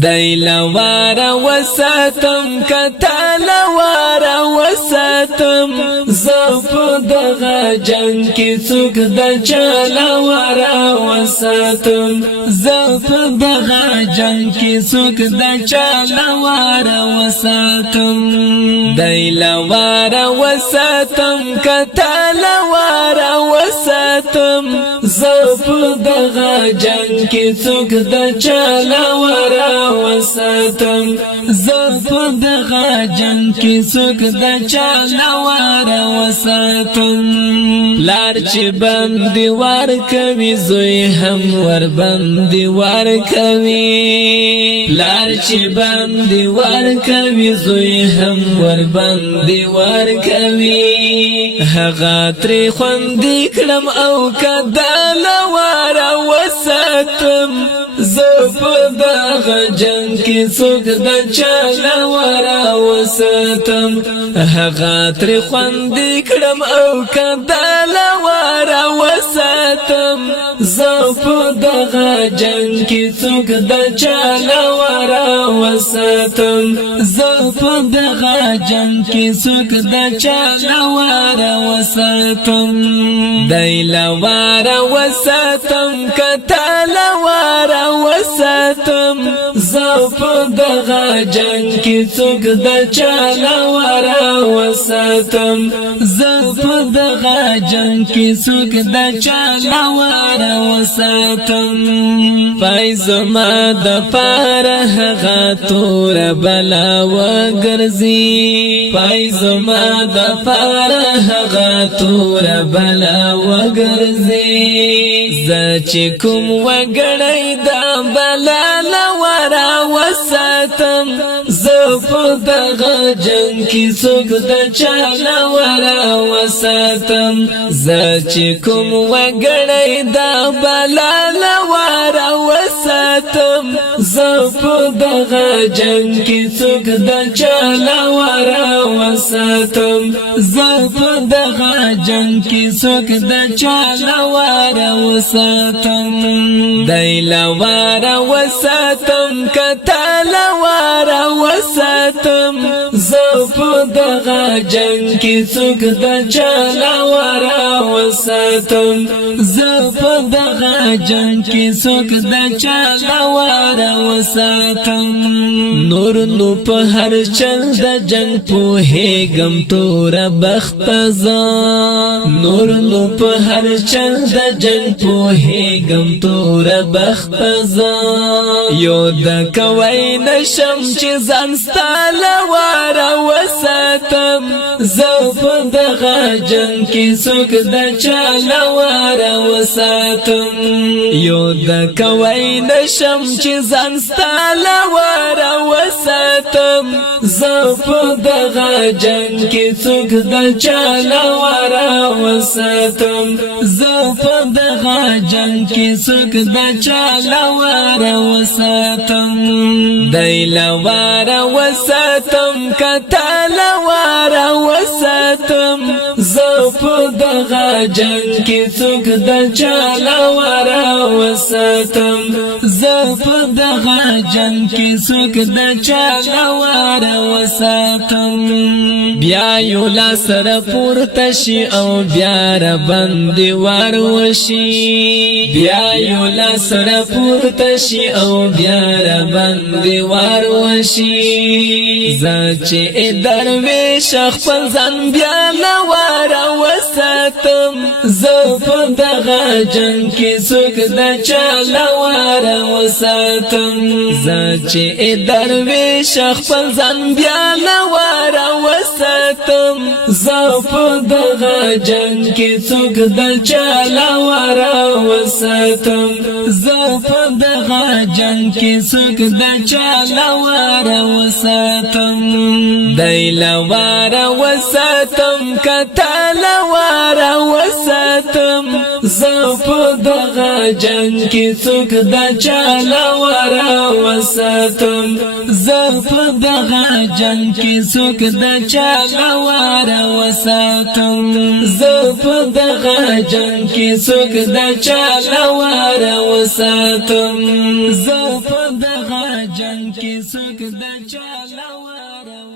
دیلوارا وساتم کتالوارا وساتم زپ دغا جنگ کی څوک د چالوارا وساتم زپ دغا جنگ کی څوک د چالوارا وساتم دیلوارا وساتم کتالوارا وساتم زپ دغا جنگ کی څوک د چالوارا وساتم زپ دغا جنگ کی څوک د چالوارا وساتم لار چې باندې وار کوي زوی هم ور باندې وار کوي لار چې باندې وار کوي زوی هم ور باندې وار کوي هغه تر خوندې کړم او کدالوارا وساتم زپ دغا جنگ کی څوک د چالوارا وساتم هغه تر خوندې کړم او کدالوارا وساتم زپ دغا جنگ کی څوک د چالوارا وساتم زپ دغا جنگ کی څوک د چالوارا وساتم دیلوارا وساتم کتالوارا وساتم زپ دغا جنگ کی څوک د چالوارا وساتم زپ دغا جنگ کی څوک د چالوارا وساتم فایز ما د پار هغه تور بلا وګرځي فایز ما د پار هغه تور بلا وګرځي زچ کوم وګړی دا بلا لورا وساتم زپ دغا جنگ کی څوک د چالوارا وساتم زچ کوم وګړی دا بلا لورا وساتم زپ دغا جنگ کی څوک د چالوارا وساتم زپ دغا جنگ کی څوک د چالوارا وساتم دیلوارا وساتم کتالوارا وساتم زپ دغا جنگ کی څوک د چالوارا وساتم زپ دغا جنگ کی څوک د چالوارا وساتم نور نو په هر چل د جنگ په هیګم تور بخت ز نور نو په هر چل د جنگ په هیګم تور بخت ز یو د کوي نشم چې ځان ستالوارا وساتم زپ دغا جنگ کی څوک د چالوارا وساتم یو د کوي نشم چې ځان ستالوارا وساتم زپ دغا جنگ کی څوک د چالوارا وساتم زپ دغا جنگ کی څوک د چالوارا وساتم دیلوارا وساتم کتالوارا وساتم زپ دغا جنگ کی څوک د چالوارا وساتم زپ دغا جنگ کی څوک د چالوارا وساتم بیا یو لاسر پورته شي او بیا را باندې وار وشي بیا یو لاسر پورته شي او بیا را باندې وار وشي زچ درویش خپل ځان بیا لوارا وساتم زپ دغا جنگ کی څوک د چالوارا وساتم زچ درویش خپل ځان بیا لوارا وساتم زپ دغا جنگ کی څوک د چالوارا وساتم زپ دغا جنگ کی څوک د چالوارا وساتم دیلوارا وساتم کتالوارا وساتم زپ دغه جنگ کی څوک د چاله ورا وساتم زپ دغه جنگ کی څوک د چاله ورا وساتم زپ دغه جنگ کی څوک د چاله ورا وساتم زپ دغه جنگ کی څوک د چاله ورا